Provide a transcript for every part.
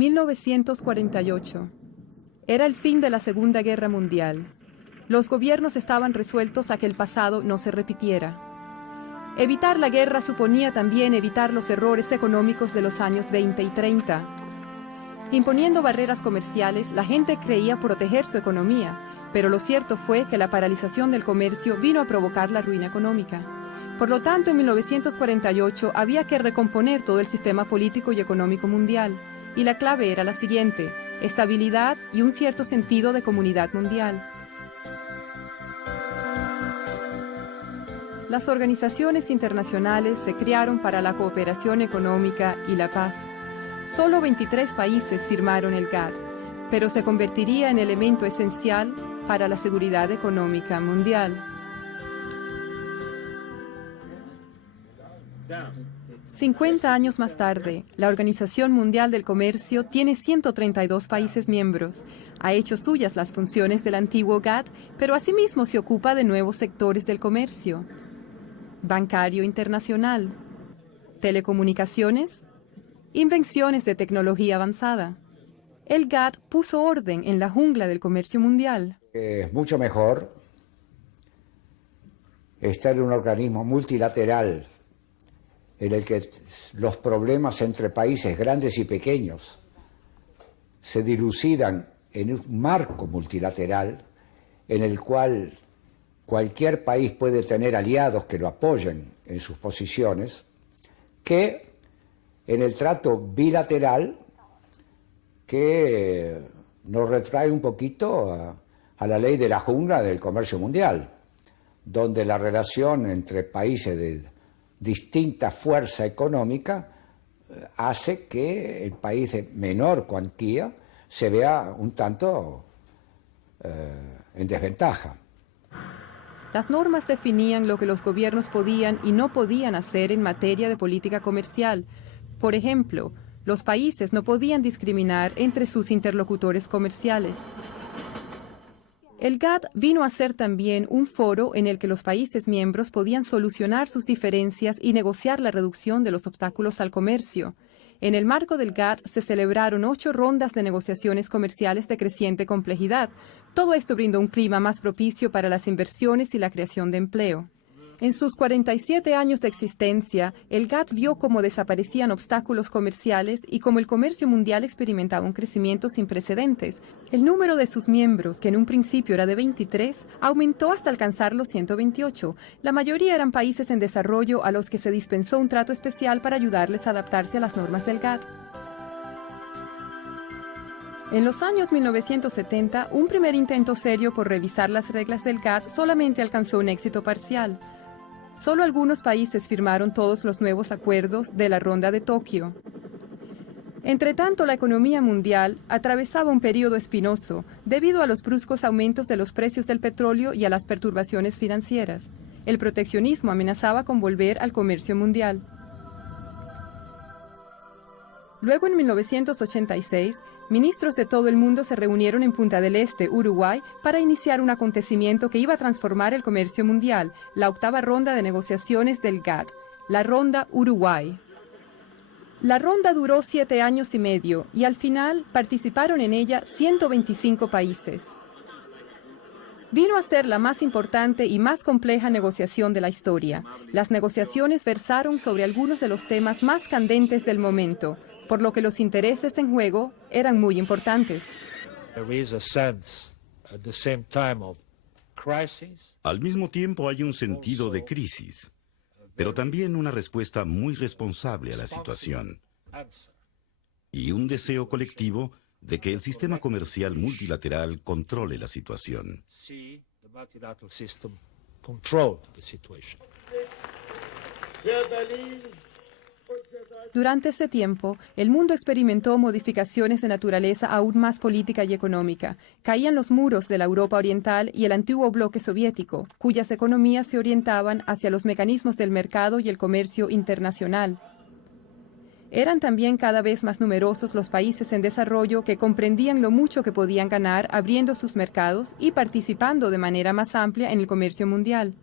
1948. Era el fin de la Segunda Guerra Mundial. Los gobiernos estaban resueltos a que el pasado no se repitiera. Evitar la guerra suponía también evitar los errores económicos de los años 20 y 30. Imponiendo barreras comerciales, la gente creía proteger su economía, pero lo cierto fue que la paralización del comercio vino a provocar la ruina económica. Por lo tanto, en 1948 había que recomponer todo el sistema político y económico mundial, y la clave era la siguiente: estabilidad y un cierto sentido de comunidad mundial. Las organizaciones internacionales se crearon para la cooperación económica y la paz. Solo 23 países firmaron el GATT, pero se convertiría en elemento esencial para la seguridad económica mundial. 50 años más tarde, la Organización Mundial del Comercio tiene 132 países miembros. Ha hecho suyas las funciones del antiguo GATT, pero asimismo se ocupa de nuevos sectores del comercio: bancario internacional, telecomunicaciones, invenciones de tecnología avanzada. El GATT puso orden en la jungla del comercio mundial. Es mucho mejor estar en un organismo multilateral en el que los problemas entre países grandes y pequeños se dilucidan en un marco multilateral en el cual cualquier país puede tener aliados que lo apoyen en sus posiciones, que en el trato bilateral que nos retrae un poquito a la ley de la jungla del comercio mundial, donde la relación entre países de distinta fuerza económica hace que el país de menor cuantía se vea un tanto en desventaja. Las normas definían lo que los gobiernos podían y no podían hacer en materia de política comercial. Por ejemplo, los países no podían discriminar entre sus interlocutores comerciales. El GATT vino a ser también un foro en el que los países miembros podían solucionar sus diferencias y negociar la reducción de los obstáculos al comercio. En el marco del GATT se celebraron 8 rondas de negociaciones comerciales de creciente complejidad. Todo esto brindó un clima más propicio para las inversiones y la creación de empleo. En sus 47 años de existencia, el GATT vio cómo desaparecían obstáculos comerciales y cómo el comercio mundial experimentaba un crecimiento sin precedentes. El número de sus miembros, que en un principio era de 23, aumentó hasta alcanzar los 128. La mayoría eran países en desarrollo a los que se dispensó un trato especial para ayudarles a adaptarse a las normas del GATT. En los años 1970, un primer intento serio por revisar las reglas del GATT solamente alcanzó un éxito parcial. Solo algunos países firmaron todos los nuevos acuerdos de la Ronda de Tokio. Entretanto, la economía mundial atravesaba un periodo espinoso debido a los bruscos aumentos de los precios del petróleo y a las perturbaciones financieras. El proteccionismo amenazaba con volver al comercio mundial. Luego, en 1986, ministros de todo el mundo se reunieron en Punta del Este, Uruguay, para iniciar un acontecimiento que iba a transformar el comercio mundial, la 8ª ronda de negociaciones del GATT, la Ronda Uruguay. La ronda duró 7 años y medio y al final participaron en ella 125 países. Vino a ser la más importante y más compleja negociación de la historia. Las negociaciones versaron sobre algunos de los temas más candentes del momento, por lo que los intereses en juego eran muy importantes. Al mismo tiempo hay un sentido de crisis, pero también una respuesta muy responsable a la situación y un deseo colectivo de que el sistema comercial multilateral controle la situación. Durante ese tiempo, el mundo experimentó modificaciones de naturaleza aún más política y económica. Caían los muros de la Europa Oriental y el antiguo bloque soviético, cuyas economías se orientaban hacia los mecanismos del mercado y el comercio internacional. Eran también cada vez más numerosos los países en desarrollo que comprendían lo mucho que podían ganar abriendo sus mercados y participando de manera más amplia en el comercio mundial.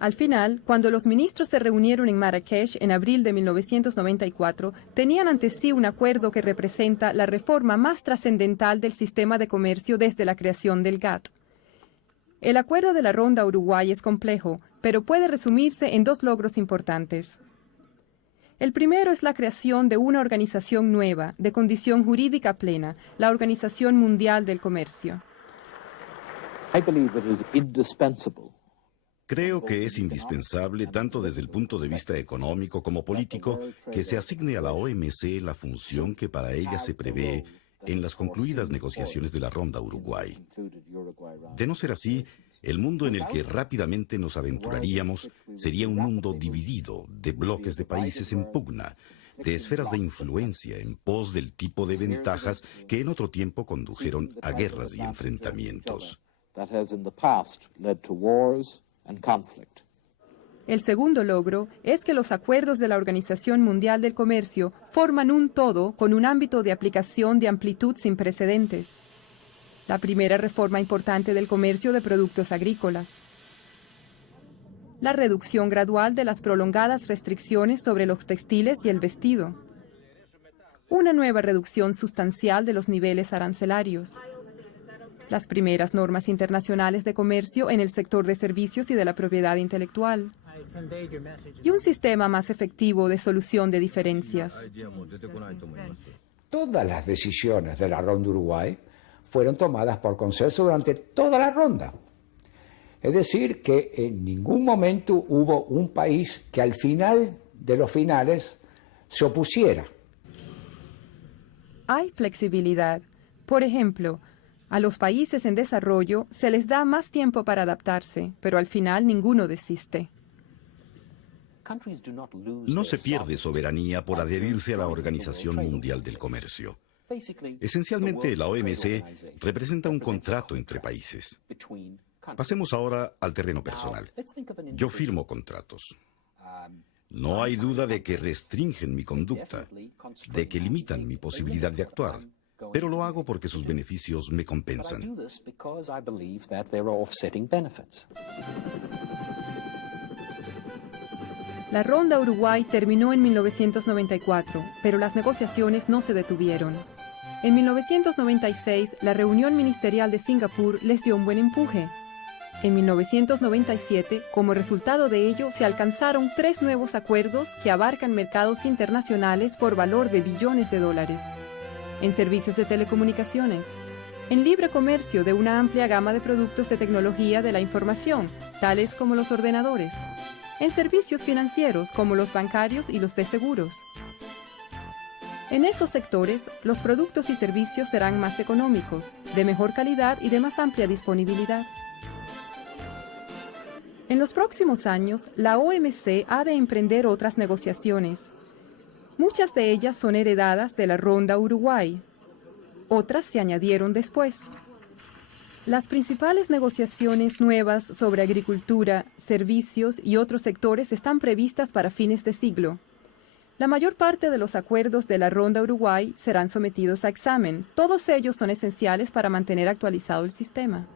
Al final, cuando los ministros se reunieron en Marrakech en abril de 1994, tenían ante sí un acuerdo que representa la reforma más trascendental del sistema de comercio desde la creación del GATT. El acuerdo de la Ronda Uruguay es complejo, pero puede resumirse en dos logros importantes. El primero es la creación de una organización nueva, de condición jurídica plena, la Organización Mundial del Comercio. Creo que es indispensable, tanto desde el punto de vista económico como político, que se asigne a la OMC la función que para ella se prevé en las concluidas negociaciones de la Ronda Uruguay. De no ser así, el mundo en el que rápidamente nos aventuraríamos sería un mundo dividido, de bloques de países en pugna, de esferas de influencia en pos del tipo de ventajas que en otro tiempo condujeron a guerras y enfrentamientos. El segundo logro es que los acuerdos de la Organización Mundial del Comercio forman un todo con un ámbito de aplicación de amplitud sin precedentes. La primera reforma importante del comercio de productos agrícolas. La reducción gradual de las prolongadas restricciones sobre los textiles y el vestido. Una nueva reducción sustancial de los niveles arancelarios. Las primeras normas internacionales de comercio en el sector de servicios y de la propiedad intelectual. Y un sistema más efectivo de solución de diferencias. Todas las decisiones de la Ronda Uruguay fueron tomadas por consenso durante toda la ronda. Es decir, que en ningún momento hubo un país que al final de los finales se opusiera. Hay flexibilidad. Por ejemplo, a los países en desarrollo se les da más tiempo para adaptarse, pero al final ninguno desiste. No se pierde soberanía por adherirse a la Organización Mundial del Comercio. Esencialmente, la OMC representa un contrato entre países. Pasemos ahora al terreno personal. Yo firmo contratos. No hay duda de que restringen mi conducta, de que limitan mi posibilidad de actuar, pero lo hago porque sus beneficios me compensan. La Ronda Uruguay terminó en 1994, pero las negociaciones no se detuvieron. En 1996, la reunión ministerial de Singapur les dio un buen empuje. En 1997, como resultado de ello, se alcanzaron 3 nuevos acuerdos que abarcan mercados internacionales por valor de billones de dólares. En servicios de telecomunicaciones, en libre comercio de una amplia gama de productos de tecnología de la información, tales como los ordenadores, en servicios financieros como los bancarios y los de seguros. En esos sectores, los productos y servicios serán más económicos, de mejor calidad y de más amplia disponibilidad. En los próximos años, la OMC ha de emprender otras negociaciones. Muchas de ellas son heredadas de la Ronda Uruguay. Otras se añadieron después. Las principales negociaciones nuevas sobre agricultura, servicios y otros sectores están previstas para fines de siglo. La mayor parte de los acuerdos de la Ronda Uruguay serán sometidos a examen. Todos ellos son esenciales para mantener actualizado el sistema.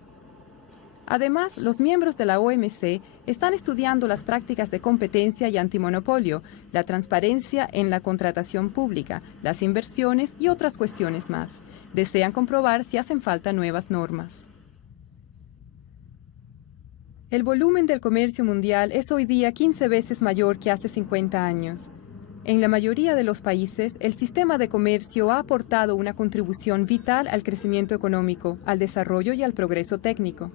Además, los miembros de la OMC están estudiando las prácticas de competencia y antimonopolio, la transparencia en la contratación pública, las inversiones y otras cuestiones más. Desean comprobar si hacen falta nuevas normas. El volumen del comercio mundial es hoy día 15 veces mayor que hace 50 años. En la mayoría de los países, el sistema de comercio ha aportado una contribución vital al crecimiento económico, al desarrollo y al progreso técnico.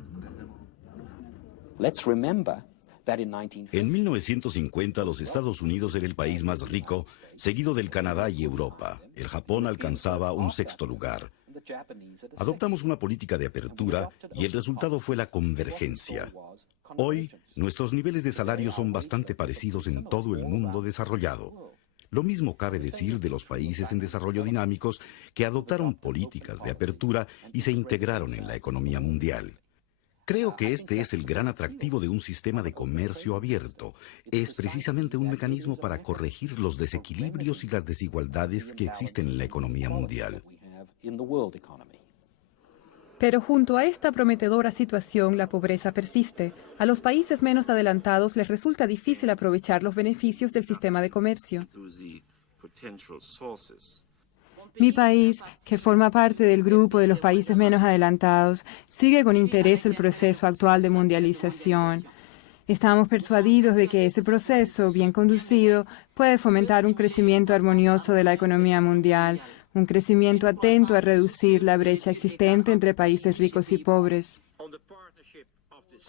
En 1950, los Estados Unidos era el país más rico, seguido del Canadá y Europa. El Japón alcanzaba un 6º lugar. Adoptamos una política de apertura y el resultado fue la convergencia. Hoy, nuestros niveles de salario son bastante parecidos en todo el mundo desarrollado. Lo mismo cabe decir de los países en desarrollo dinámicos que adoptaron políticas de apertura y se integraron en la economía mundial. Creo que este es el gran atractivo de un sistema de comercio abierto. Es precisamente un mecanismo para corregir los desequilibrios y las desigualdades que existen en la economía mundial. Pero junto a esta prometedora situación, la pobreza persiste. A los países menos adelantados les resulta difícil aprovechar los beneficios del sistema de comercio. Mi país, que forma parte del grupo de los países menos adelantados, sigue con interés el proceso actual de mundialización. Estamos persuadidos de que ese proceso, bien conducido, puede fomentar un crecimiento armonioso de la economía mundial, un crecimiento atento a reducir la brecha existente entre países ricos y pobres.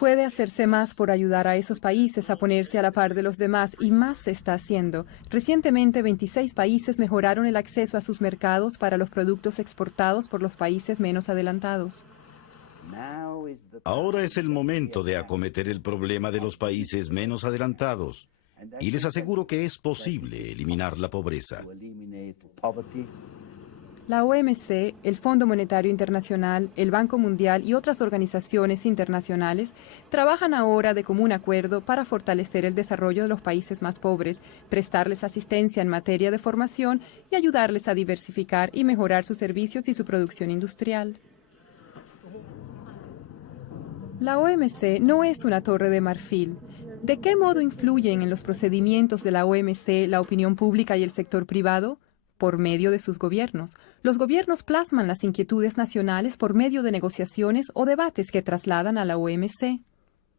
Puede hacerse más por ayudar a esos países a ponerse a la par de los demás y más se está haciendo. Recientemente, 26 países mejoraron el acceso a sus mercados para los productos exportados por los países menos adelantados. Ahora es el momento de acometer el problema de los países menos adelantados. Y les aseguro que es posible eliminar la pobreza. La OMC, el Fondo Monetario Internacional, el Banco Mundial y otras organizaciones internacionales trabajan ahora de común acuerdo para fortalecer el desarrollo de los países más pobres, prestarles asistencia en materia de formación y ayudarles a diversificar y mejorar sus servicios y su producción industrial. La OMC no es una torre de marfil. ¿De qué modo influyen en los procedimientos de la OMC la opinión pública y el sector privado? Por medio de sus gobiernos. Los gobiernos plasman las inquietudes nacionales por medio de negociaciones o debates que trasladan a la OMC.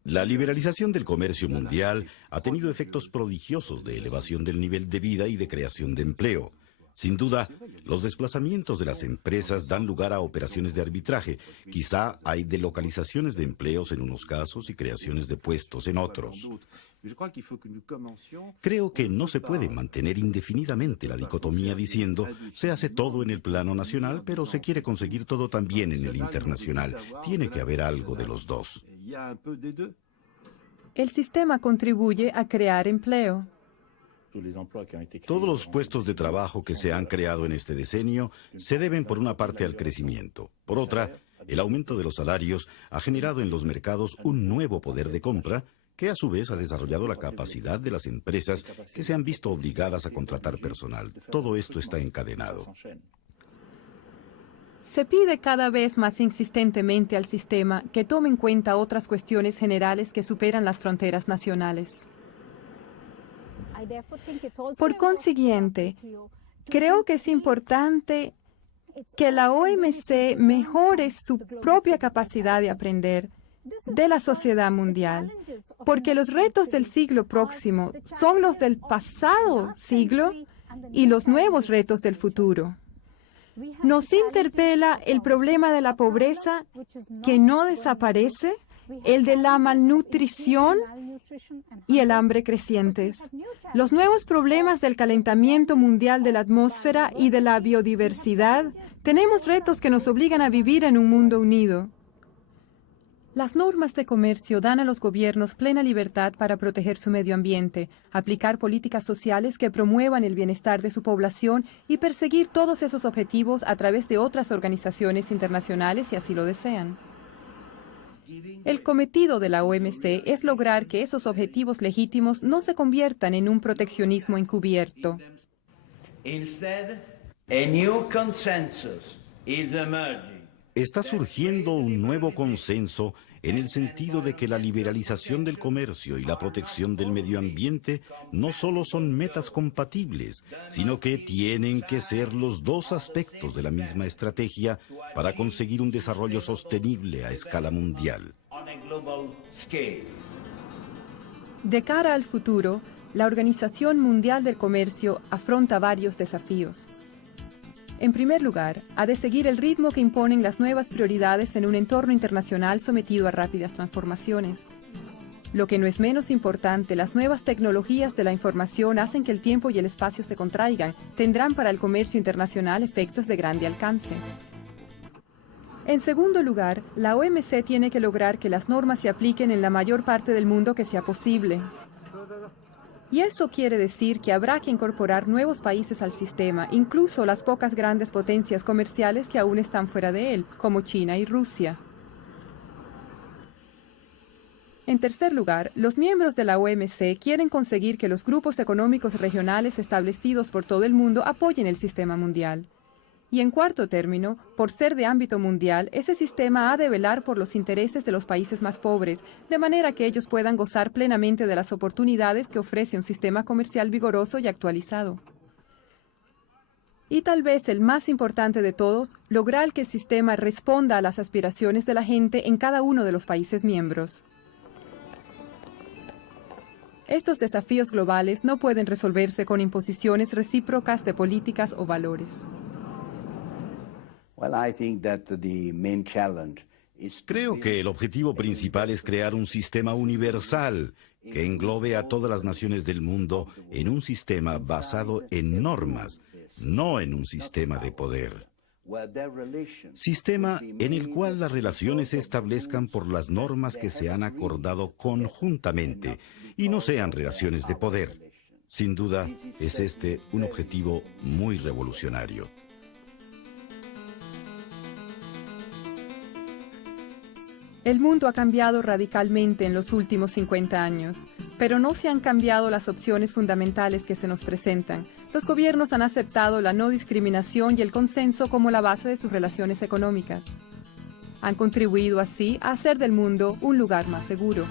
La liberalización del comercio mundial ha tenido efectos prodigiosos de elevación del nivel de vida y de creación de empleo. Sin duda, los desplazamientos de las empresas dan lugar a operaciones de arbitraje. Quizá hay delocalizaciones de empleos en unos casos y creaciones de puestos en otros. Creo que no se puede mantener indefinidamente la dicotomía diciendo se hace todo en el plano nacional, pero se quiere conseguir todo también en el internacional. Tiene que haber algo de los dos. El sistema contribuye a crear empleo. Todos los puestos de trabajo que se han creado en este decenio se deben por una parte al crecimiento. Por otra, el aumento de los salarios ha generado en los mercados un nuevo poder de compra que a su vez ha desarrollado la capacidad de las empresas que se han visto obligadas a contratar personal. Todo esto está encadenado. Se pide cada vez más insistentemente al sistema que tome en cuenta otras cuestiones generales que superan las fronteras nacionales. Por consiguiente, creo que es importante que la OMC mejore su propia capacidad de aprender de la sociedad mundial, porque los retos del siglo próximo son los del pasado siglo y los nuevos retos del futuro. Nos interpela el problema de la pobreza que no desaparece, el de la malnutrición y el hambre crecientes, los nuevos problemas del calentamiento mundial de la atmósfera y de la biodiversidad. Tenemos retos que nos obligan a vivir en un mundo unido. Las normas de comercio dan a los gobiernos plena libertad para proteger su medio ambiente, aplicar políticas sociales que promuevan el bienestar de su población y perseguir todos esos objetivos a través de otras organizaciones internacionales si así lo desean. El cometido de la OMC es lograr que esos objetivos legítimos no se conviertan en un proteccionismo encubierto. Está surgiendo un nuevo consenso en el sentido de que la liberalización del comercio y la protección del medio ambiente no solo son metas compatibles, sino que tienen que ser los dos aspectos de la misma estrategia para conseguir un desarrollo sostenible a escala mundial. De cara al futuro, la Organización Mundial del Comercio afronta varios desafíos. En primer lugar, ha de seguir el ritmo que imponen las nuevas prioridades en un entorno internacional sometido a rápidas transformaciones. Lo que no es menos importante, las nuevas tecnologías de la información hacen que el tiempo y el espacio se contraigan, tendrán para el comercio internacional efectos de grande alcance. En segundo lugar, la OMC tiene que lograr que las normas se apliquen en la mayor parte del mundo que sea posible. Y eso quiere decir que habrá que incorporar nuevos países al sistema, incluso las pocas grandes potencias comerciales que aún están fuera de él, como China y Rusia. En tercer lugar, los miembros de la OMC quieren conseguir que los grupos económicos regionales establecidos por todo el mundo apoyen el sistema mundial. Y en cuarto término, por ser de ámbito mundial, ese sistema ha de velar por los intereses de los países más pobres, de manera que ellos puedan gozar plenamente de las oportunidades que ofrece un sistema comercial vigoroso y actualizado. Y tal vez el más importante de todos, lograr que el sistema responda a las aspiraciones de la gente en cada uno de los países miembros. Estos desafíos globales no pueden resolverse con imposiciones recíprocas de políticas o valores. Creo que el objetivo principal es crear un sistema universal que englobe a todas las naciones del mundo en un sistema basado en normas, no en un sistema de poder. Sistema en el cual las relaciones se establezcan por las normas que se han acordado conjuntamente y no sean relaciones de poder. Sin duda, es este un objetivo muy revolucionario. El mundo ha cambiado radicalmente en los últimos 50 años, pero no se han cambiado las opciones fundamentales que se nos presentan. Los gobiernos han aceptado la no discriminación y el consenso como la base de sus relaciones económicas. Han contribuido así a hacer del mundo un lugar más seguro.